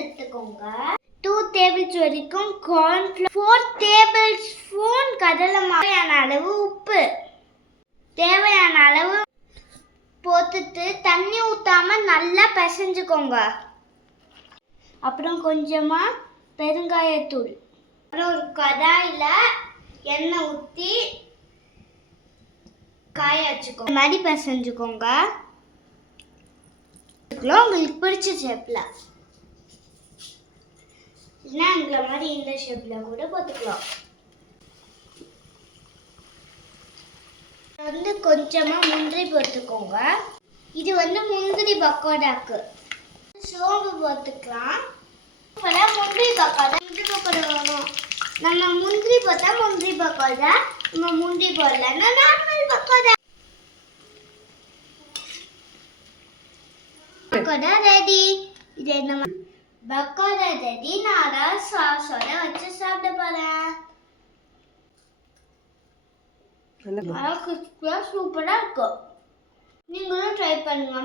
எடுத்துக்கோங்க. 2 டேபிள்ஸ் வரைக்கும் cornflour, 4 table spoon கடலை மாவு, தேவையான அளவு உப்பு, தேவையான அளவு போட்டுட்டு தண்ணி ஊத்தாம நல்லா பிசைஞ்சுக்கோங்க. அப்புறம் கொஞ்சமா பெருங்காயத்தூள், அப்புறம் ஒரு கடாயில எண்ணெய் ஊற்றி காய வச்சுக்கோங்க. இந்த மாதிரி பிசைஞ்சுக்கோங்க. உங்களுக்கு பிடிச்ச ஷேப்ல இல்லைன்னா இந்த மாதிரி இந்த ஷேப்ல கூட போட்டுக்கலாம். கொஞ்சமா முந்திரி போட்டுக்கோங்க. இது முந்திரி பக்கோடாக்கு. சோம்பு போட்டுக்கலாம். முந்திரி பக்கோடா வேணும். நம்ம முந்திரி போட்டா முந்திரி பக்கோடா, நம்ம முந்திரி போடலன்னா நார்மல் பக்கோடா. பக்கோடா ரெடி. இது நம்ம பக்கோடா ரெடி. நான் சாஸோட வச்சு சாப்பிட போறேன். சூப்பரா இருக்கும். நீங்களும் ட்ரை பண்ணுங்க.